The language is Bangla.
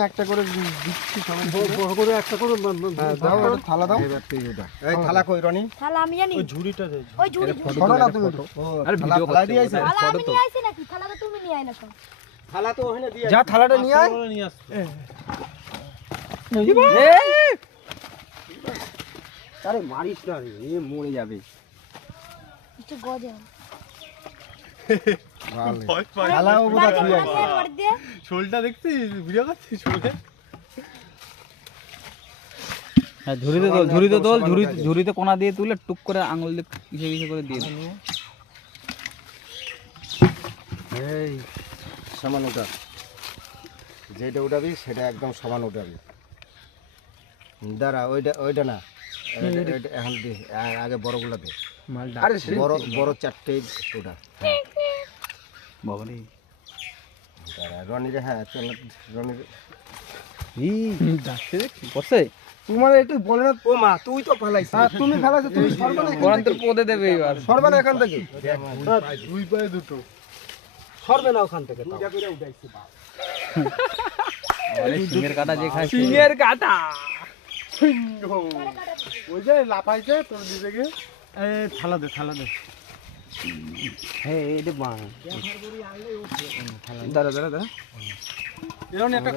একটা করে দিচ্ছি বড় করে একটা করে দাও থালা দাও এই থালা কই রনি থালা আমি জানি ওই ঝুড়িটা দে ওই ঝুড়ি সরো না তুমি আরে ভিডিও থালা দিয়ে আইছে থালা আমি নিয়ে আইছি নাকি থালা তো তুমি নিয়ে আইলা কেন থালা তো ওখানে দিয়ে যা থালাটা নিয়ে আয় নিয়ে আসছে আরে মারিস না রে এ মরে যাবে একটু গজে থালাও বোধহয় তুই শোলটা দেখছিস ভিডিও করছিস শোলে হ্যাঁ ঝুড়িতে কোনা দিয়ে তুলে টুক করে আঙুল দিয়ে কিসে করে দিয়ে দাও। এই সমান ওটা যেটা উঠাবি সেটা একদম সমান উঠাবি দাঁড়া ওইটা না এখন দে আগে বড়গুলো দে আরে বড় বড় চারটে ওটা বাবারে দাঁড়া রনির হ্যাঁ চল রনির বসে তোমার একটু বলে না ও মা তুই তো ফেলাইছিস তুমি ফেলাছো তুমি সরবে না কোরআন তোর পদে দেবে এবার সরবে না এখান থেকে দুই পায়ে দুটো সরবে না ওখান থেকে সিংহের কাটা যে খায় সিংহের কাটা ওই যে লাফাইছে তোর দিকে থালা দে হ্যাঁ এটা দাঁড়া দাঁড়া দাঁড়া এরকম একটা